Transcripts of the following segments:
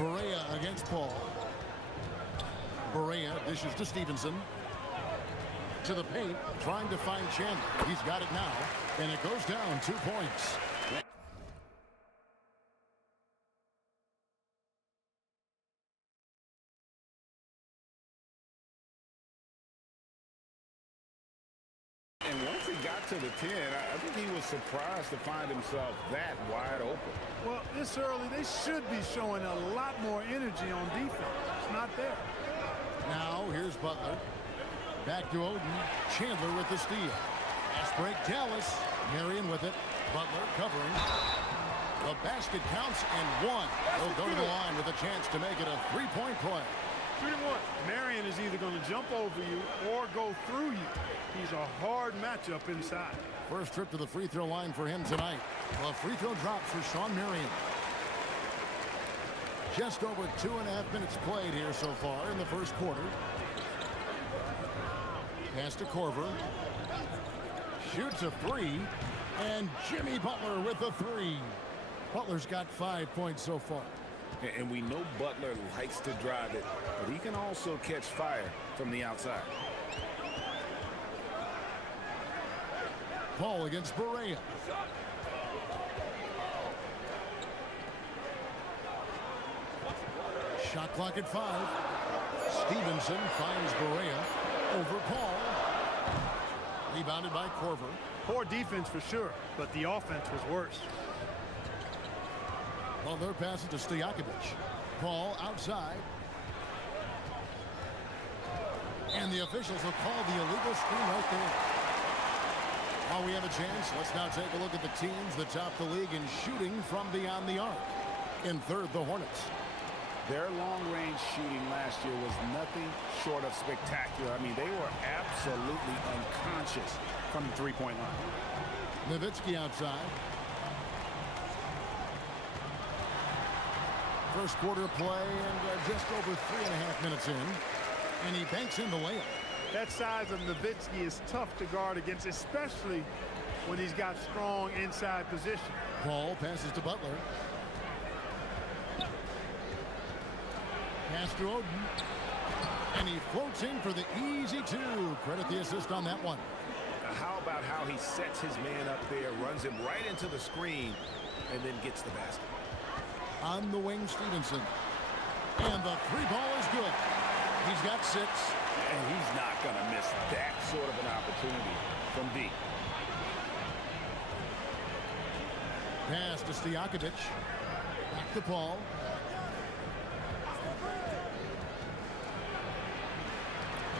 Berea against Paul. Berea dishes to Stevenson. To the paint, trying to find Chandler. He's got it now, and it goes down 2 points. And once he got to the 10, I think he was surprised to find himself that wide open. Well, this early, they should be showing a lot more energy on defense. It's not there. Now, here's Butler. Back to Oden. Chandler with the steal. Fast break, Dallas. Marion with it. Butler covering. The basket counts and one. He'll go to the line with a chance to make it a three-point play. 3-1. Marion is either going to jump over you or go through you. He's a hard matchup inside. First trip to the free throw line for him tonight. A free throw drop for Shawn Marion. Just over 2.5 minutes played here so far in the first quarter. Pass to Korver. Shoots a three. And Jimmy Butler with the three. Butler's got 5 points so far. And we know Butler likes to drive it, but he can also catch fire from the outside. Paul against Berea. Shot clock at 5. Stevenson finds Berea over Paul. Rebounded by Korver. Poor defense for sure, but the offense was worse. Butler passes to Stojakovic. Paul outside. And the officials will call the illegal screen right there. While we have a chance, let's now take a look at the teams that top the league in shooting from beyond the arc. In third, the Hornets. Their long-range shooting last year was nothing short of spectacular. I mean, they were absolutely unconscious from the three-point line. Nowitzki outside. First quarter play and just over 3.5 minutes in. And he banks in the layup. That size of Nowitzki is tough to guard against, especially when he's got strong inside position. Paul passes to Butler. Pass to Oden. And he floats in for the easy two. Credit the assist on that one. How about how he sets his man up there, runs him right into the screen, and then gets the basket. On the wing, Stevenson. And the three ball is good. He's got 6. And he's not going to miss that sort of an opportunity from deep. Pass to Stojakovic. Back to Paul.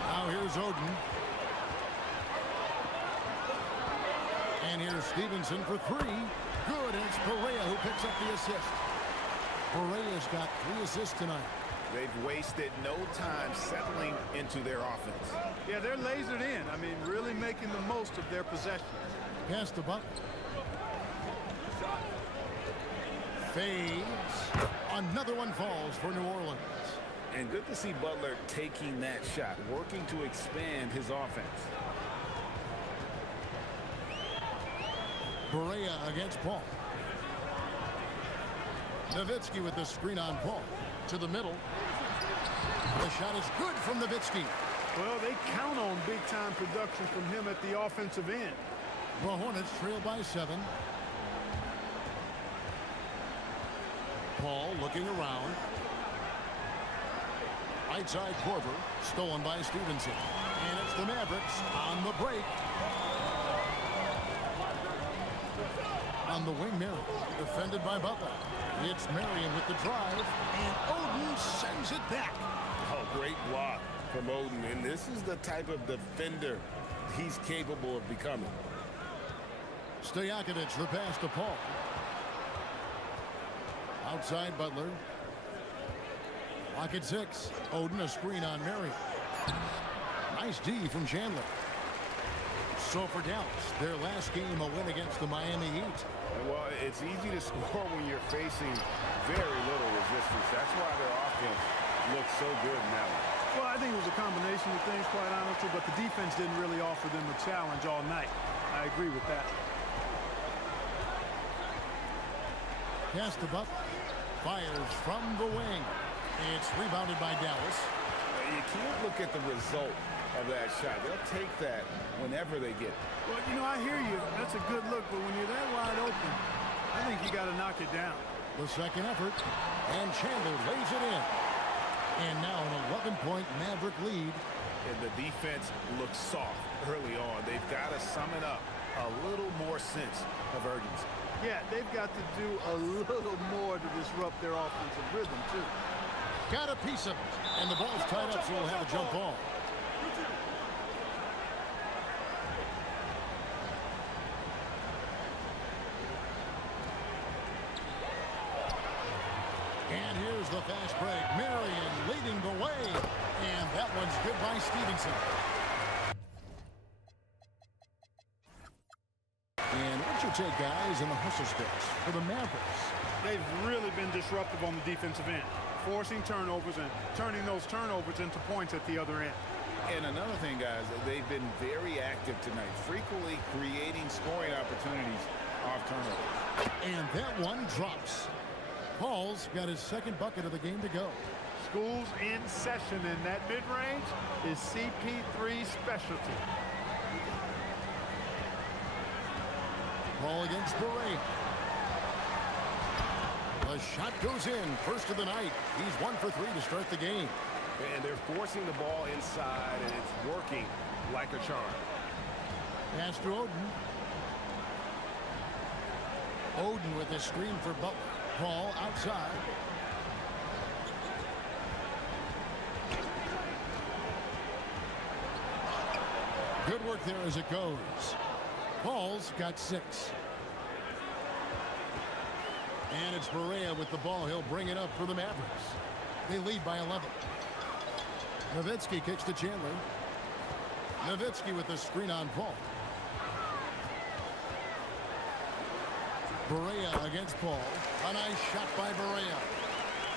Now here's Oden. And here's Stevenson for 3. Good, and it's Berea who picks up the assist. Berea's got 3 assists tonight. They've wasted no time settling into their offense. Yeah, they're lasered in. I mean, really making the most of their possessions. Pass to Butler. Fades. Another one falls for New Orleans. And good to see Butler taking that shot, working to expand his offense. Berea against Paul. Nowitzki with the screen on Paul. To the middle. The shot is good from Nowitzki. Well, they count on big-time production from him at the offensive end. The Hornets trail by 7. Paul looking around. Right side Korver. Stolen by Stevenson. And it's the Mavericks on the break. On the wing, Marion. Defended by Butler. It's Marion with the drive. And Oden sends it back. Oh, great block from Oden. And this is the type of defender he's capable of becoming. Stojakovic, the pass to Paul. Outside Butler. Lock at 6. Oden a screen on Marion. Nice D from Chandler. So for Dallas, their last game a win against the Miami Heat. Well, it's easy to score when you're facing very little resistance. That's why their offense looks so good in that one. Well, I think it was a combination of things, quite honestly, but the defense didn't really offer them a challenge all night. I agree with that. Pass to Butler. Fires from the wing. It's rebounded by Dallas. You can't look at the result of that shot. They'll take that whenever they get it. Well, you know, I hear you. That's a good look, but when you're that wide open, I think you got to knock it down. The second effort, and Chandler lays it in. And now an 11-point Maverick lead. And the defense looks soft early on. They've got to sum it up. A little more sense of urgency. Yeah, they've got to do a little more to disrupt their offensive rhythm, too. Got a piece of it. And the ball's tied up, so we'll have a jump ball. And here's the fast break. Marion leading the way. And that one's good by Stevenson. And what's your take, guys, in the hustle space for the Mavericks? They've really been disruptive on the defensive end, forcing turnovers and turning those turnovers into points at the other end. And another thing, guys, they've been very active tonight, frequently creating scoring opportunities off turnovers. And that one drops. Paul's got his second bucket of the game to go. School's in session, and that mid-range is CP3's specialty. Paul against Barea. The shot goes in. First of the night. He's 1 for 3 to start the game. And they're forcing the ball inside, and it's working like a charm. Pass to Oden. Oden with a screen for Butler. Paul outside. Good work there as it goes. Paul's got 6. And it's Barea with the ball. He'll bring it up for the Mavericks. They lead by 11. Nowitzki kicks to Chandler. Nowitzki with the screen on Paul. Barea against Paul. A nice shot by Barea.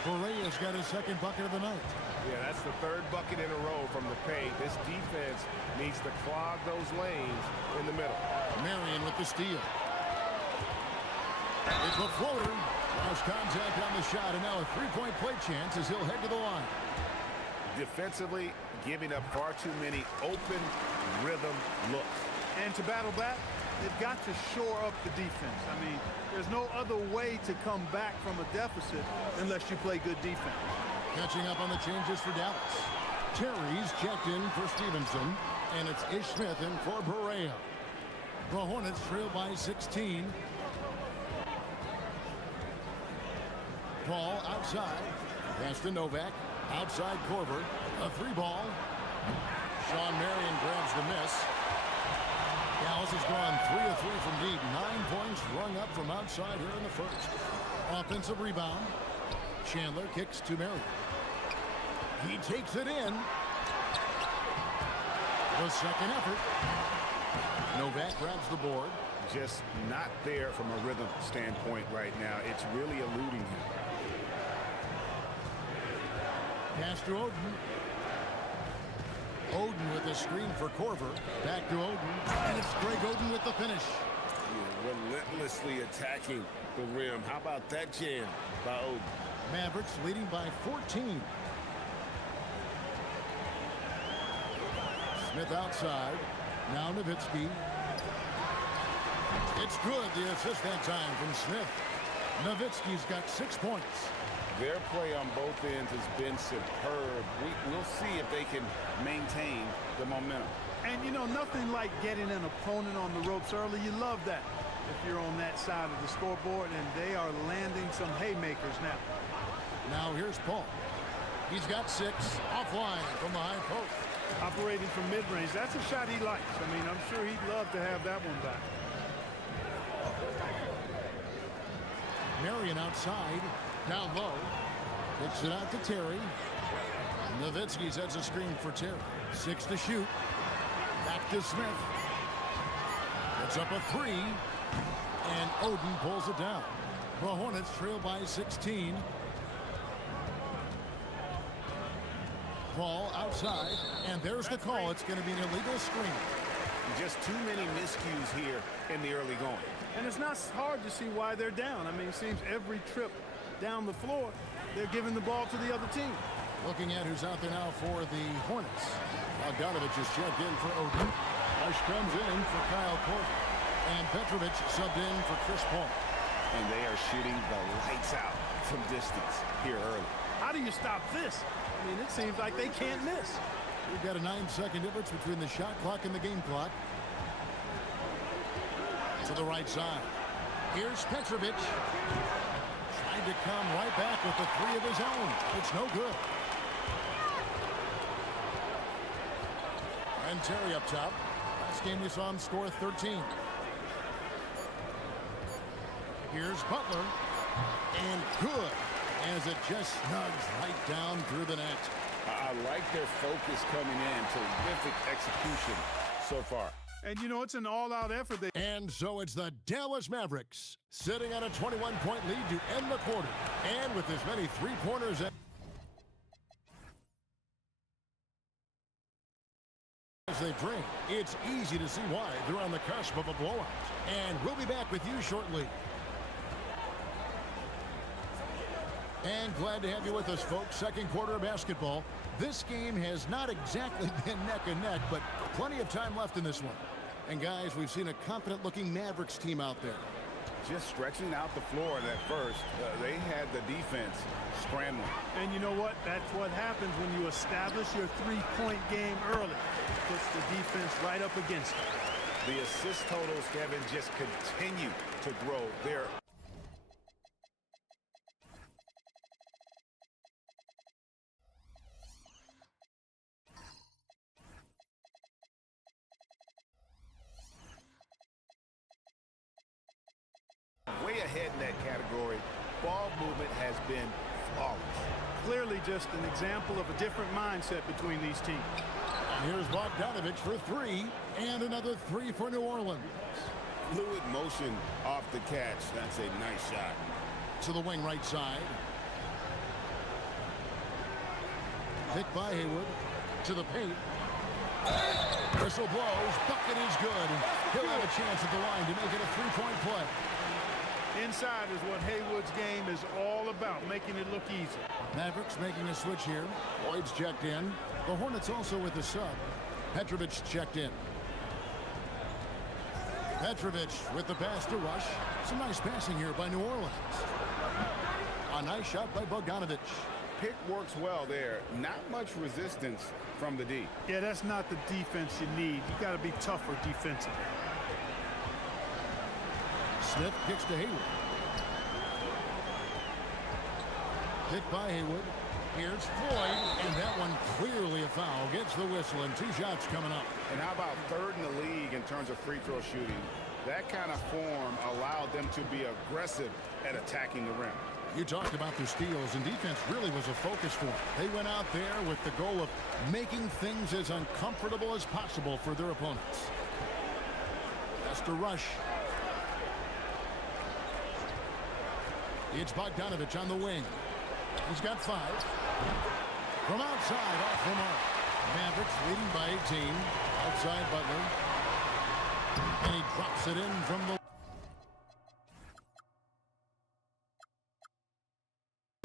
Barea's got his second bucket of the night. Yeah, that's the third bucket in a row from the paint. This defense needs to clog those lanes in the middle. Marion with the steal. It's a floater. Lost contact on the shot, and now a three-point play chance as he'll head to the line. Defensively, giving up far too many open rhythm looks. And to battle back, they've got to shore up the defense. I mean, there's no other way to come back from a deficit unless you play good defense. Catching up on the changes for Dallas. Terry's checked in for Stevenson, and it's Ish Smith in for Barea. The Hornets trail by 16. Paul outside. Pass to Novak. Outside Korver. A 3-ball. Sean Marion grabs the miss. Dallas has gone 3 of 3 from deep. 9 points rung up from outside here in the first. Offensive rebound. Chandler kicks to Marion. He takes it in. The second effort. Novak grabs the board. Just not there from a rhythm standpoint right now. It's really eluding him. Pass to Oden. Oden with a screen for Korver. Back to Oden. And it's Greg Oden with the finish. Relentlessly attacking the rim. How about that jam by Oden? Mavericks leading by 14. Smith outside. Now Nowitzki. It's good. The assist that time from Smith. Nowitzki's got 6 points. Their play on both ends has been superb. We'll see if they can maintain the momentum. And, you know, nothing like getting an opponent on the ropes early. You love that if you're on that side of the scoreboard, and they are landing some haymakers now. Now here's Paul. He's got 6 offline from the high post. Operating from mid-range. That's a shot he likes. I mean, I'm sure he'd love to have that one back. Marion outside. Down low. Kicks it out to Terry. Nowitzki sets a screen for Terry. 6 to shoot. Back to Smith. It's up a 3. And Oden pulls it down. The Hornets trail by 16. Paul outside. And there's the call. It's going to be an illegal screen. Just too many miscues here in the early going. And it's not hard to see why they're down. I mean, it seems every trip down the floor, they're giving the ball to the other team. Looking at who's out there now for the Hornets. Bogdanovich is checked in for Odin. Rush comes in for Kyle Korver. And Petrovic subbed in for Chris Paul. And they are shooting the lights out from distance here early. How do you stop this? I mean, it seems like they can't miss. We've got a 9-second difference between the shot clock and the game clock. To the right side. Here's Petrovic. Trying to come right back with the three of his own. It's no good. And Terry up top. Last game we saw him score 13. Here's Butler. And good. As it just snugs right down through the net. I like their focus coming in. Terrific execution so far. And, you know, it's an all-out effort. And so it's the Dallas Mavericks sitting on a 21-point lead to end the quarter. And with as many three-pointers as they drain, it's easy to see why they're on the cusp of a blowout. And we'll be back with you shortly. And glad to have you with us, folks. Second quarter of basketball. This game has not exactly been neck and neck, but plenty of time left in this one. And guys, we've seen a confident-looking Mavericks team out there. Just stretching out the floor at first. They had the defense scrambling. And you know what? That's what happens when you establish your three-point game early. It puts the defense right up against it. The assist totals, Kevin, just continue to grow. They're way ahead in that category. Ball movement has been flawless. Clearly just an example of a different mindset between these teams. Here's Bogdanovich for three, and another three for New Orleans. Fluid motion off the catch. That's a nice shot. To the wing right side. Picked by Haywood. To the paint. Whistle blows. Bucket is good. And he'll have a chance at the line to make it a three-point play. Inside is what Haywood's game is all about, making it look easy. Mavericks making a switch here. Lloyd's checked in. The Hornets also with a sub. Petrovic checked in. Petrovic with the pass to Rush. Some nice passing here by New Orleans. A nice shot by Bogdanovich. Pick works well there. Not much resistance from the D. Yeah, that's not the defense you need. You got to be tougher defensively. Smith kicks to Haywood. Picked by Haywood. Here's Floyd, and that one clearly a foul. Gets the whistle, and two shots coming up. And how about third in the league in terms of free throw shooting? That kind of form allowed them to be aggressive at attacking the rim. You talked about their steals, and defense really was a focus for them. They went out there with the goal of making things as uncomfortable as possible for their opponents. That's to Rush. It's Bogdanovich on the wing. He's got 5. From outside, off the mark. Mavericks leading by 18. Outside Butler. And he drops it in from the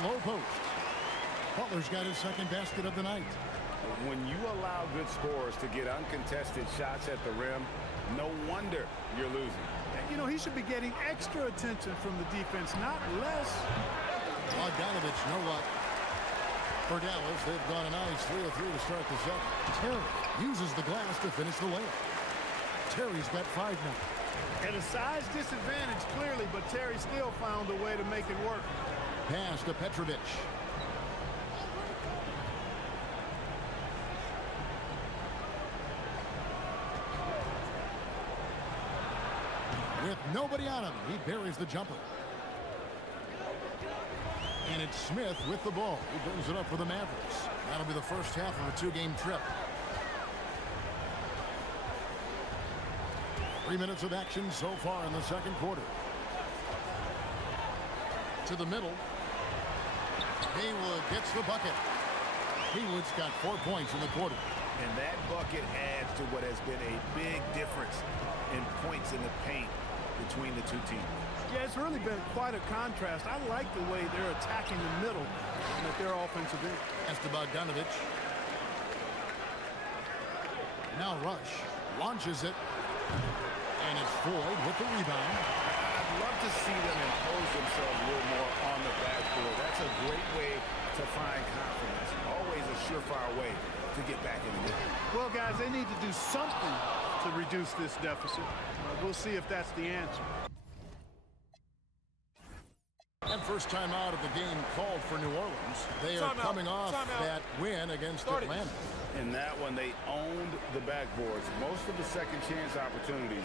low post. Butler's got his second basket of the night. When you allow good scorers to get uncontested shots at the rim, no wonder you're losing. You know, he should be getting extra attention from the defense, not less. Bogdanovich, no luck. For Dallas, they've gone a nice 3 of 3 to start the second. Terry uses the glass to finish the layup. Terry's got 5 now. At a size disadvantage, clearly, but Terry still found a way to make it work. Pass to Petrovic. With nobody on him, he buries the jumper. And it's Smith with the ball. He brings it up for the Mavericks. That'll be the first half of a 2-game trip. 3 minutes of action so far in the second quarter. To the middle. Haywood gets the bucket. Haywood's got 4 points in the quarter. And that bucket adds to what has been a big difference in points in the paint between the two teams. Yeah, it's really been quite a contrast. I like the way they're attacking the middle at their offensive end. That's to Bogdanovich. Now Rush launches it. And it's Floyd with the rebound. I'd love to see them impose themselves a little more on the backboard. That's a great way to find confidence. Always a surefire way to get back in the game. Well, guys, they need to do something to reduce this deficit. We'll see if that's the answer. And first time out of the game called for New Orleans. They are coming off that win against Atlanta. In that one, they owned the backboards. Most of the second chance opportunities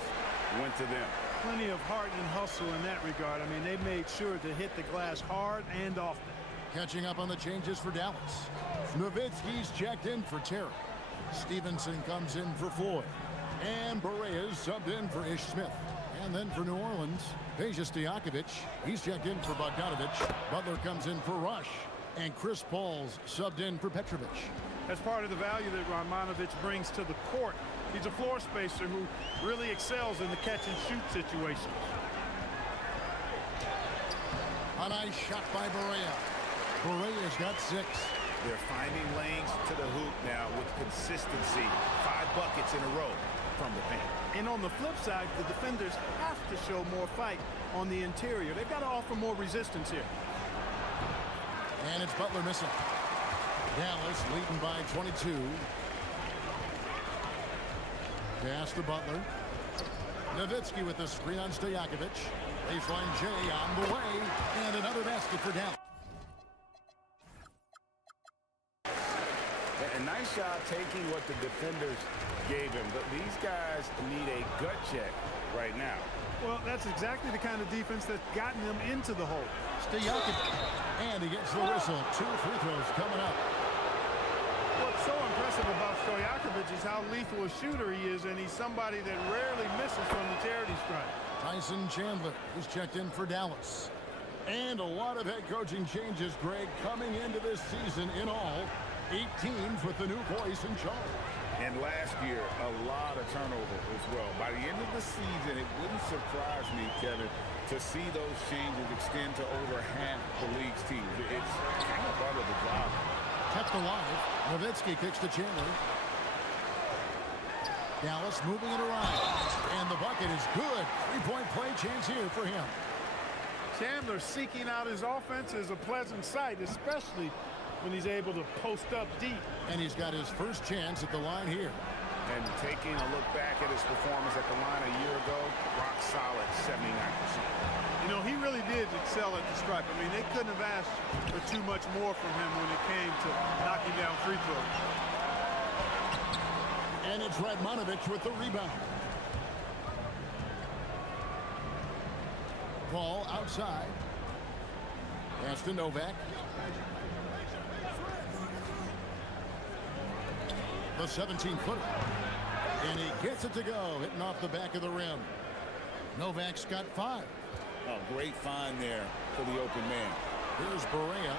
went to them. Plenty of heart and hustle in that regard. I mean, they made sure to hit the glass hard and often. Catching up on the changes for Dallas. Nowitzki's checked in for Terry. Stevenson comes in for Floyd. And Berea's subbed in for Ish Smith. And then for New Orleans, Peja Stojakovic. He's checked in for Bogdanovich. Butler comes in for Rush. And Chris Paul's subbed in for Petrovic. That's part of the value that Radmanovic brings to the court. He's a floor spacer who really excels in the catch-and-shoot situations. A nice shot by Berea. Berea's got 6. They're finding lanes to the hoop now with consistency. 5 buckets in a row from the paint. And on the flip side, the defenders have to show more fight on the interior. They've got to offer more resistance here. And it's Butler missing. Dallas leading by 22. Pass to Butler. Nowitzki with the screen on Stojakovic. Baseline J on the way. And another basket for Dallas. A nice job taking what the defenders gave him. But these guys need a gut check right now. Well, that's exactly the kind of defense that's gotten them into the hole. Stojakovic. And he gets the whistle. 2 free throws coming up. What's so impressive about Stojakovic is how lethal a shooter he is, and he's somebody that rarely misses from the charity stripe. Tyson Chandler is checked in for Dallas. And a lot of head coaching changes, Greg, coming into this season in all. 8 teams with the new voice in charge. And last year, a lot of turnover as well. By the end of the season, it wouldn't surprise me, Kevin, to see those changes extend to over half the league's teams. It's kind of part of the job. Kept alive. Nowitzki kicks to Chandler. Dallas moving it around. And the bucket is good. 3-point play chance here for him. Chandler seeking out his offense is a pleasant sight, especially when he's able to post up deep. And he's got his first chance at the line here. And taking a look back at his performance at the line a year ago, rock solid, 79%. You know, he really did excel at the stripe. I mean, they couldn't have asked for too much more from him when it came to knocking down free throws. And it's Radmanovic with the rebound. Ball outside. Pass to Novak. The 17-footer. And he gets it to go, hitting off the back of the rim. Novak's got 5. Oh, great find there for the open man. Here's Berea.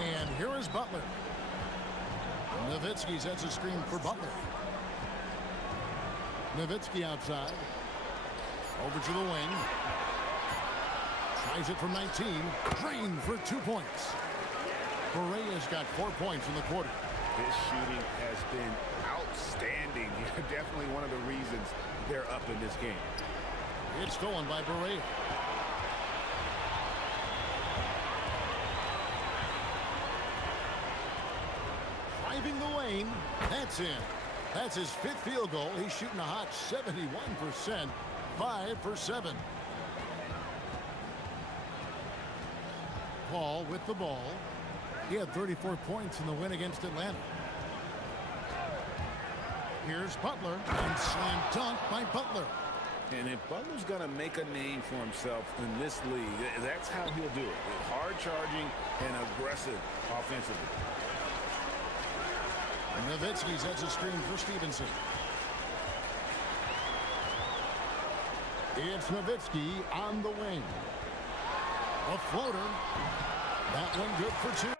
And here is Butler. Nowitzki sets a screen for Butler. Nowitzki outside. Over to the wing. Tries it from 19. Drained for 2 points. Berea's got 4 points in the quarter. His shooting has been outstanding. Definitely one of the reasons they're up in this game. It's stolen by Berea. Driving the lane. That's in. That's his 5th field goal. He's shooting a hot 71%. 5 for 7. Paul with the ball. He had 34 points in the win against Atlanta. Here's Butler, and slam dunk by Butler. And if Butler's going to make a name for himself in this league, that's how he'll do it. Hard charging and aggressive offensively. Nowitzki sets a screen for Stevenson. It's Nowitzki on the wing. A floater. That one good for 2.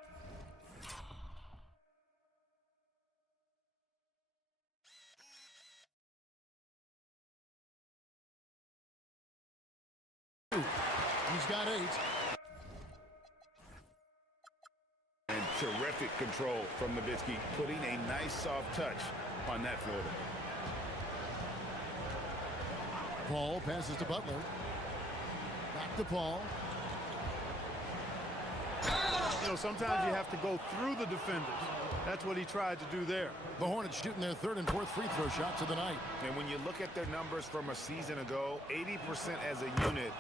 got 8. And terrific control from Nowitzki, putting a nice soft touch on that floater. Paul passes to Butler. Back to Paul. You know, sometimes you have to go through the defenders. That's what he tried to do there. The Hornets shooting their 3rd and 4th free throw shots of the night. And when you look at their numbers from a season ago, 80% as a unit,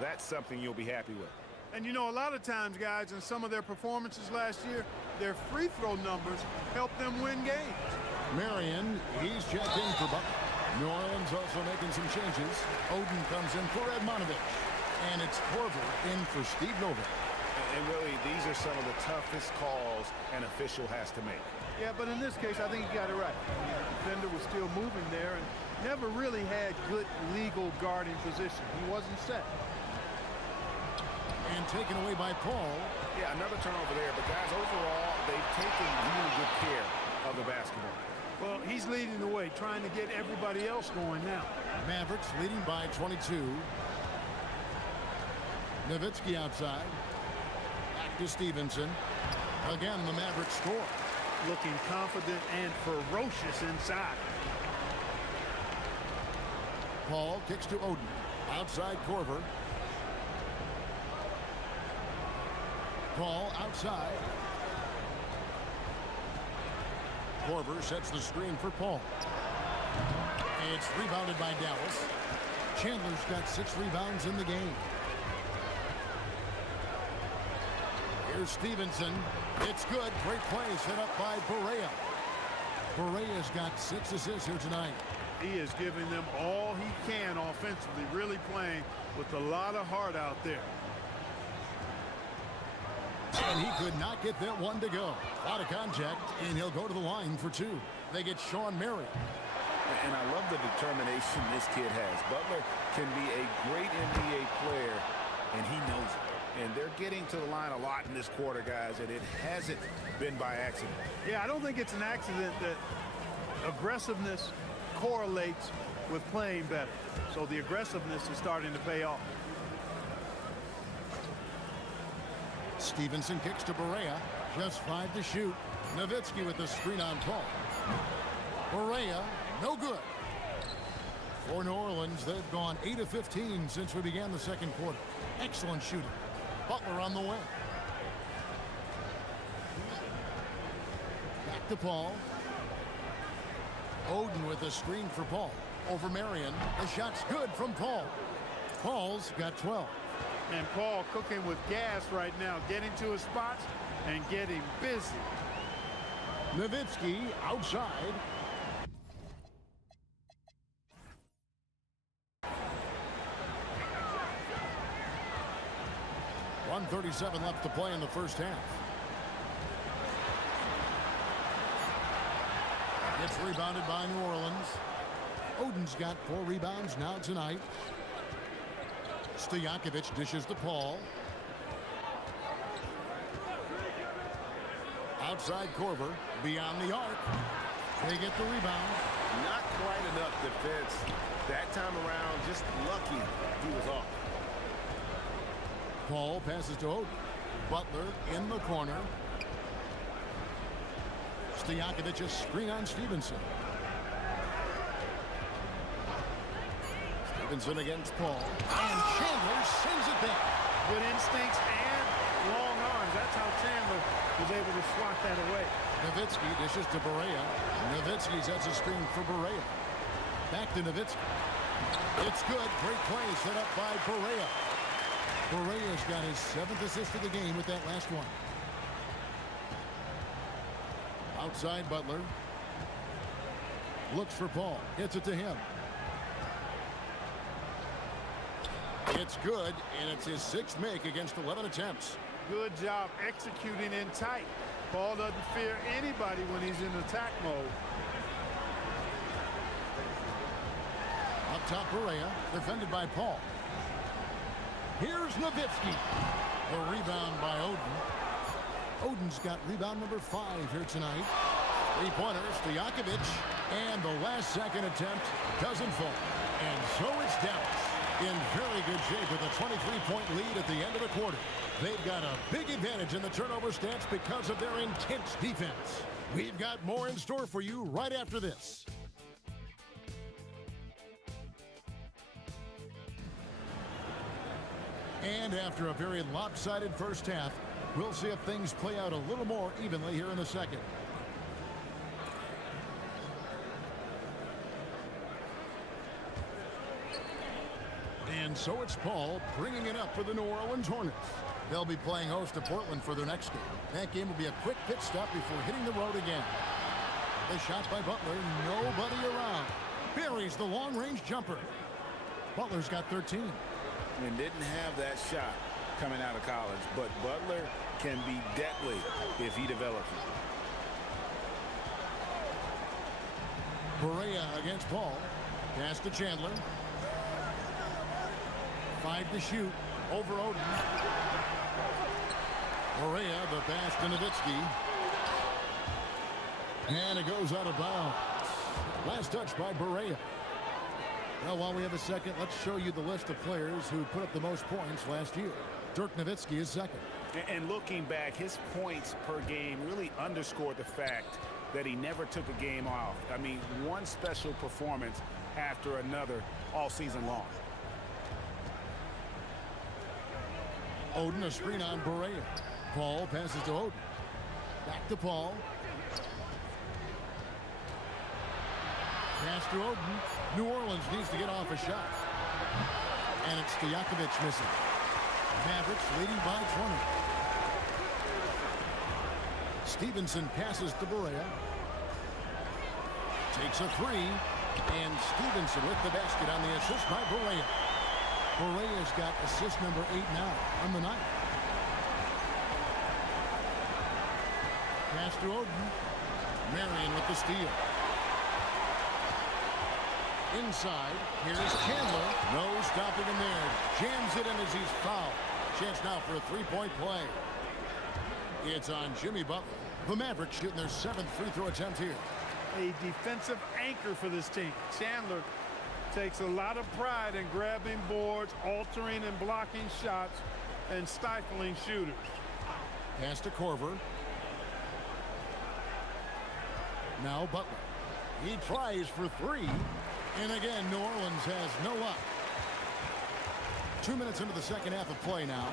that's something you'll be happy with. And you know, a lot of times, guys, in some of their performances last year, their free throw numbers helped them win games. Marion, he's checked in for Butler. New Orleans also making some changes. Oden comes in for Edmonovich. And it's Korver in for Steve Novick. And really, these are some of the toughest calls an official has to make. Yeah, but in this case, I think he got it right. The defender was still moving there and never really had good legal guarding position. He wasn't set. And taken away by Paul. Yeah, another turnover there. But, guys, overall, they've taken really good care of the basketball. Well, he's leading the way, trying to get everybody else going now. Mavericks leading by 22. Nowitzki outside. Back to Stevenson. Again, the Mavericks score. Looking confident and ferocious inside. Paul kicks to Oden. Outside Korver. Paul outside. Korver sets the screen for Paul. It's rebounded by Dallas. Chandler's got 6 rebounds in the game. Here's Stevenson. It's good. Great play set up by Barea. Barea's got 6 assists here tonight. He is giving them all he can offensively, really playing with a lot of heart out there. And he could not get that one to go. Out of contact, and he'll go to the line for 2. They get Sean Marion. And I love the determination this kid has. Butler can be a great NBA player, and he knows it. And they're getting to the line a lot in this quarter, guys, and it hasn't been by accident. Yeah, I don't think it's an accident that aggressiveness correlates with playing better. So the aggressiveness is starting to pay off. Stevenson kicks to Barea. Just 5 to shoot. Nowitzki with the screen on Paul. Barea, no good. For New Orleans, they've gone 8 of 15 since we began the second quarter. Excellent shooting. Butler on the wing. Back to Paul. Oden with the screen for Paul. Over Marion. The shot's good from Paul. Paul's got 12. And Paul cooking with gas right now, getting to his spots and getting busy. Nowitzki outside. .137 left to play in the first half. It's rebounded by New Orleans. Oden's got 4 rebounds now tonight. Stojakovic dishes to Paul. Outside Korver, beyond the arc. They get the rebound. Not quite enough defense that time around. Just lucky he was off. Paul passes to Oden. Butler in the corner. Stojakovic's screen on Stevenson. Stevenson against Paul. And Chandler sends it back. Good instincts and long arms. That's how Chandler was able to swat that away. Nowitzki dishes to Barea. Nowitzki sets a screen for Barea. Back to Nowitzki. It's good. Great play set up by Barea. Barea's got his 7th assist of the game with that last one. Outside Butler. Looks for Paul. Hits it to him. It's good, and it's his 6th make against 11 attempts. Good job executing in tight. Paul doesn't fear anybody when he's in attack mode. Up top, Barea, defended by Paul. Here's Nowitzki. The rebound by Oden. Oden's got rebound number 5 here tonight. 3-pointer, Stojakovic. And the last second attempt doesn't fall. And so it's Dallas. in very good shape with a 23-point lead at the end of the quarter. They've got a big advantage in the turnover stats because of their intense defense. We've got more in store for you right after this. And after a very lopsided first half, we'll see if things play out a little more evenly here in the second. And so it's Paul bringing it up for the New Orleans Hornets. They'll be playing host to Portland for their next game. That game will be a quick pit stop before hitting the road again. The shot by Butler, nobody around. Buries the long-range jumper. Butler's got 13. And didn't have that shot coming out of college, but Butler can be deadly if he develops it. Barea against Paul. Pass to Chandler. 5 to shoot. Over Oden. Barea, the pass to Nowitzki. And it goes out of bounds. Last touch by Barea. Well, while we have a second, let's show you the list of players who put up the most points last year. Dirk Nowitzki is second. And looking back, his points per game really underscored the fact that he never took a game off. I mean, one special performance after another all season long. Oden, a screen on Barea. Paul passes to Oden. Back to Paul. Pass to Oden. New Orleans needs to get off a shot. And it's Stojakovic missing. Mavericks leading by 20. Stevenson passes to Barea. Takes a three. And Stevenson with the basket on the assist by Barea. Barea's got assist number 8 now on the night. Pass to Oden. Marion with the steal. Inside, here's Chandler. No stopping him there. Jams it in as he's fouled. Chance now for a three-point play. It's on Jimmy Butler. The Mavericks shooting their 7th free throw attempt here. A defensive anchor for this team. Chandler takes a lot of pride in grabbing boards, altering and blocking shots, and stifling shooters. Pass to Korver. Now Butler. He tries for 3. And again, New Orleans has no luck. 2 minutes into the second half of play now.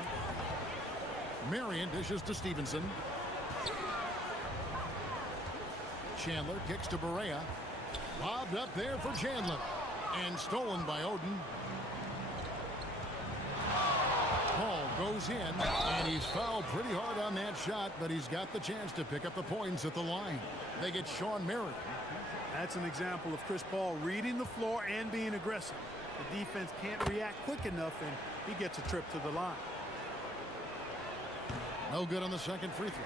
Marion dishes to Stevenson. Chandler kicks to Barea. Lobbed up there for Chandler. And stolen by Oden. Paul goes in, and he's fouled pretty hard on that shot, but he's got the chance to pick up the points at the line. They get Sean Marion. That's an example of Chris Paul reading the floor and being aggressive. The defense can't react quick enough, and he gets a trip to the line. No good on the second free throw.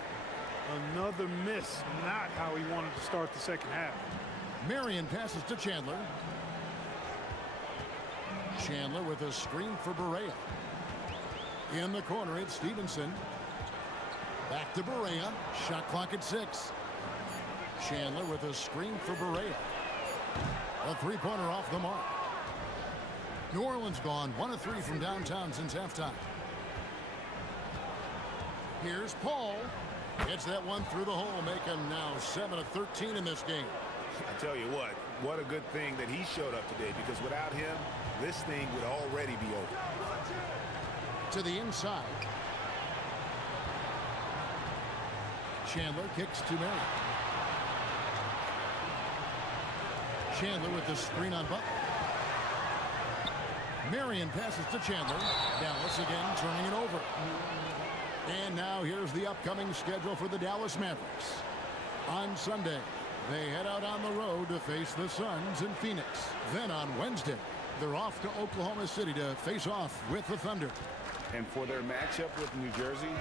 Another miss. Not how he wanted to start the second half. Marion passes to Chandler. Chandler with a screen for Barea. In the corner, it's Stevenson. Back to Barea. Shot clock at 6. Chandler with a screen for Barea. A three-pointer off the mark. New Orleans gone 1 of 3 from downtown since halftime. Here's Paul. Gets that one through the hole, make him now 7 of 13 in this game. I tell you what a good thing that he showed up today, because without him, this thing would already be over. To the inside. Chandler kicks to Marion. Chandler with the screen on Butler. Marion passes to Chandler. Dallas again turning it over. And now here's the upcoming schedule for the Dallas Mavericks. On Sunday, they head out on the road to face the Suns in Phoenix. Then on Wednesday, they're off to Oklahoma City to face off with the Thunder. And for their matchup with New Jersey,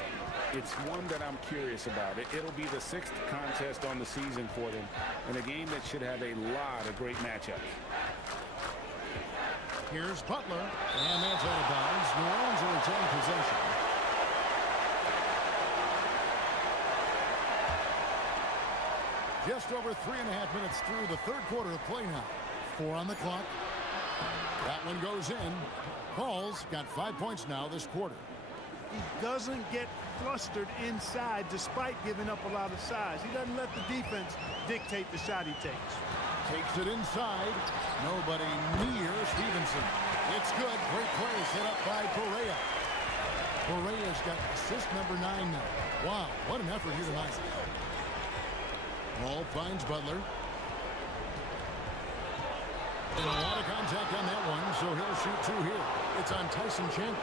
it's one that I'm curious about. It'll be the 6th contest on the season for them, and a game that should have a lot of great matchups. Here's Butler, and that's out of bounds. New Orleans will retain possession. Just over 3.5 minutes through the third quarter of play now. 4 on the clock. That one goes in. Paul's got 5 points now this quarter. He doesn't get flustered inside despite giving up a lot of size. He doesn't let the defense dictate the shot he takes. Takes it inside. Nobody near Stevenson. It's good. Great play set up by Perea. Perea's got assist number 9 now. Wow, what an effort here tonight. Ball finds Butler. And a lot of contact on that one, so he'll shoot 2 here. It's on Tyson Chandler.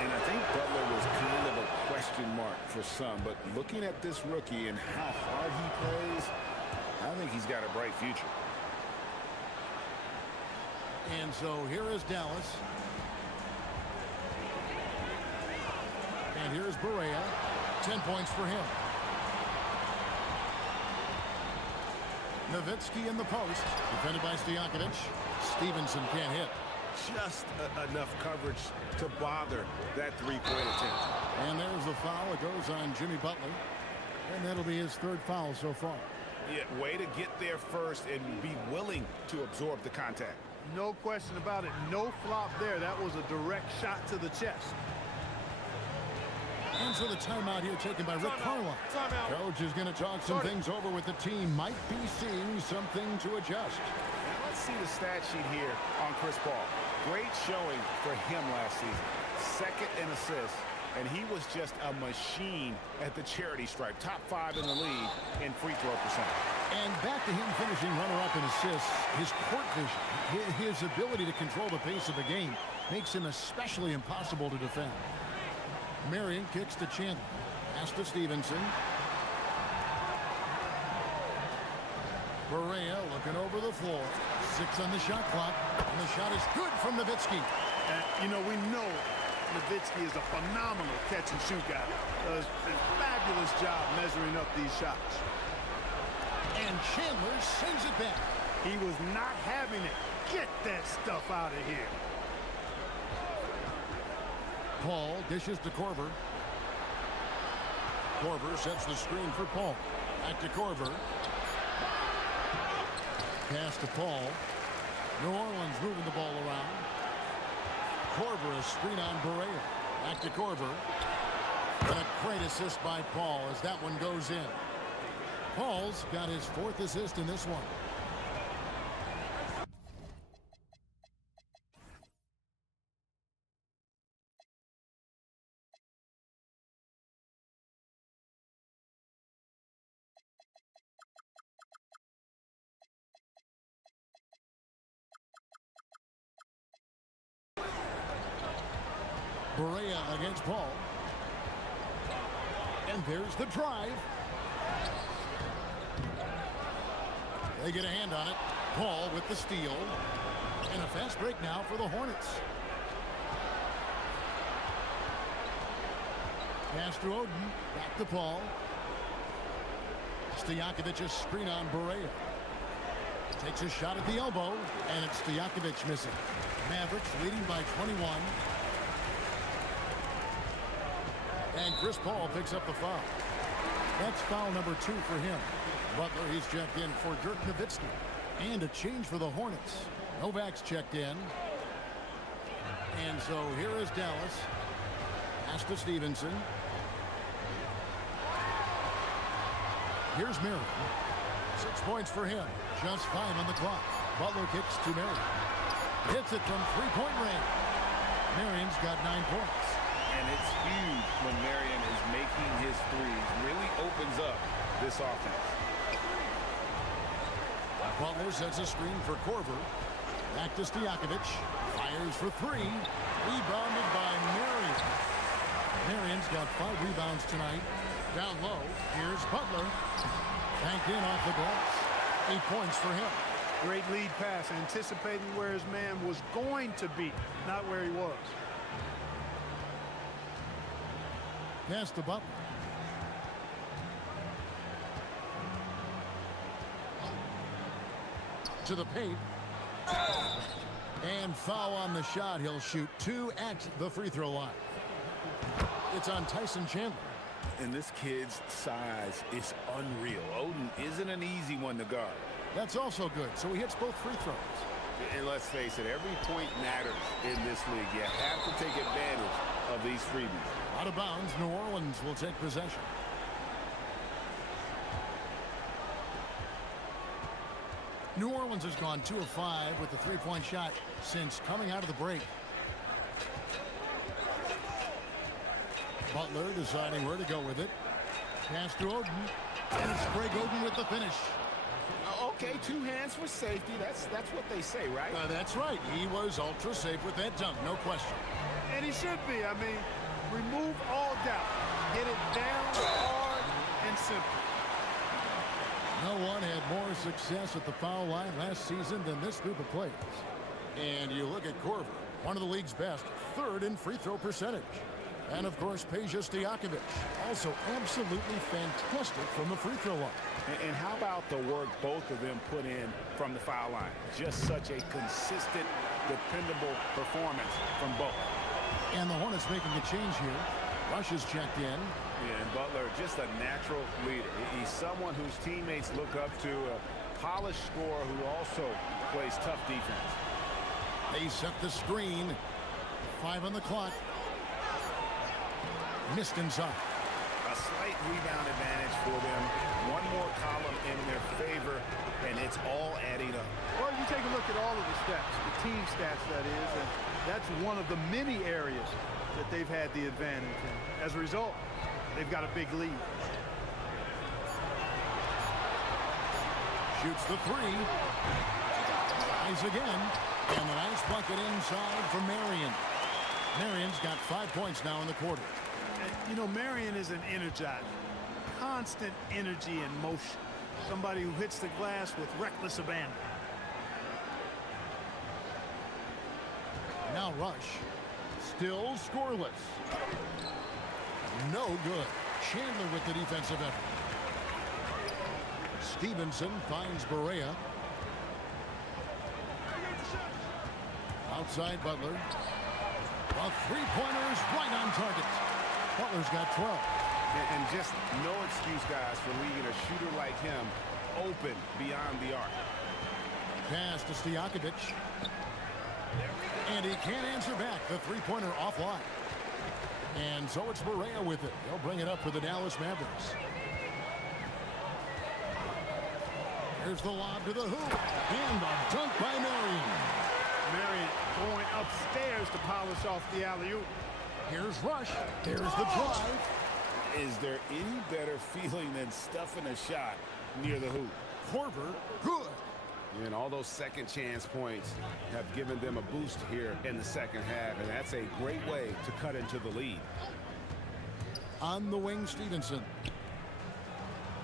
And I think Butler was kind of a question mark for some, but looking at this rookie and how hard he plays, I think he's got a bright future. And so here is Dallas. And here's Berea. 10 points for him. Nowitzki in the post. Defended by Stojakovic. Stevenson can't hit. Just enough coverage to bother that three-point attempt. And there's the foul. It goes on Jimmy Butler. And that'll be his 3rd foul so far. Yeah, way to get there first and be willing to absorb the contact. No question about it. No flop there. That was a direct shot to the chest. And so the timeout here taken by Rick Carlisle. Coach is going to talk some things over with the team. Might be seeing something to adjust. Now let's see the stat sheet here on Chris Paul. Great showing for him last season. 2nd in assists, and he was just a machine at the charity stripe. Top 5 in the league in free throw percentage. And back to him finishing runner-up in assists. His court vision, his ability to control the pace of the game makes him especially impossible to defend. Marion kicks to Chandler. Pass to Stevenson. Berea looking over the floor. 6 on the shot clock. And the shot is good from Nowitzki. You know, we know Nowitzki is a phenomenal catch-and-shoot guy. Does a fabulous job measuring up these shots. And Chandler sends it back. He was not having it. Get that stuff out of here. Paul dishes to Korver. Korver sets the screen for Paul. Back to Korver. Pass to Paul. New Orleans moving the ball around. Korver, a screen on Berea. Back to Korver. And a great assist by Paul as that one goes in. Paul's got his 4th assist in this one. Berea against Paul. And there's the drive. They get a hand on it. Paul with the steal. And a fast break now for the Hornets. Pass to Oden. Back to Paul. Stojakovic's screen on Berea. Takes a shot at the elbow. And it's Stojakovic missing. Mavericks leading by 21. And Chris Paul picks up the foul. That's foul number 2 for him. Butler, he's checked in for Dirk Nowitzki. And a change for the Hornets. Novak's checked in. And so here is Dallas. Pass to Stevenson. Here's Marion. 6 points for him. Just 5 on the clock. Butler kicks to Marion. Hits it from 3-point range. Marion's got 9 points. And it's huge when Marion is making his threes. Really opens up this offense. Butler sets a screen for Korver. Back to Stojakovic. Fires for 3. Rebounded by Marion. Marion's got 5 rebounds tonight. Down low. Here's Butler. Banked in off the glass. 8 points for him. Great lead pass, anticipating where his man was going to be, not where he was. Pass to Butler. To the paint. And foul on the shot. He'll shoot 2 at the free throw line. It's on Tyson Chandler. And this kid's size is unreal. Oden isn't an easy one to guard. That's also good. So he hits both free throws. And let's face it, every point matters in this league. You have to take advantage of these freebies. Out of bounds, New Orleans will take possession. New Orleans has gone 2 of 5 with the three-point shot since coming out of the break. Butler deciding where to go with it. Pass to Oden. And it's Greg Oden with the finish. Okay, 2 hands for safety. That's what they say, right? That's right. He was ultra safe with that dunk, no question. And he should be. I mean, remove all doubt. Get it down hard and simple. No one had more success at the foul line last season than this group of players. And you look at Korver, one of the league's best, 3rd in free throw percentage. And, of course, Peja Stojakovic, also absolutely fantastic from the free throw line. And how about the work both of them put in from the foul line? Just such a consistent, dependable performance from both. And the Hornets making a change here. Rush is checked in. Yeah, and Butler, just a natural leader. He's someone whose teammates look up to, a polished scorer who also plays tough defense. They set the screen. 5 on the clock. Missed inside. A slight rebound advantage for them. One more column in their favor, and it's all adding up. Well, you take a look at all of the stats, the team stats, that is, and that's one of the many areas that they've had the advantage. And as a result, they've got a big lead. Shoots the 3. Tries again. And the nice bucket inside for Marion. Marion's got 5 points now in the quarter. You know, Marion is an energizer. Constant energy and motion. Somebody who hits the glass with reckless abandon. Now Rush. Still scoreless. No good. Chandler with the defensive effort. Stevenson finds Barea. Outside Butler. A three-pointer is right on target. Butler's got 12. And just no excuse, guys, for leaving a shooter like him open beyond the arc. Pass to Stojakovic. And he can't answer back. The three-pointer offline. And so it's Barea with it. They'll bring it up for the Dallas Mavericks. Here's the lob to the hoop. And a dunk by Marion. Marion going upstairs to polish off the alley-oop. Here's Rush. There's the drive. Is there any better feeling than stuffing a shot near the hoop? Korver, good. And all those second chance points have given them a boost here in the second half, and that's a great way to cut into the lead. On the wing, Stevenson.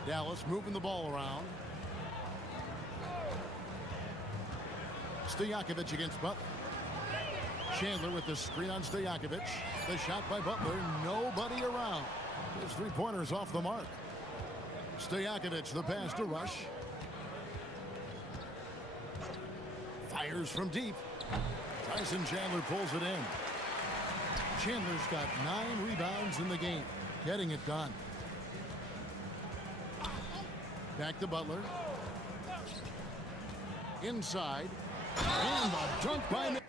Dallas moving the ball around. Stojakovic against Butler. Chandler with the screen on Stojakovic. The shot by Butler. Nobody around. His three-pointer's off the mark. Stojakovic, the pass to Rush. Fires from deep. Tyson Chandler pulls it in. Chandler's got 9 rebounds in the game. Getting it done. Back to Butler. Inside. And a dunk by Marion.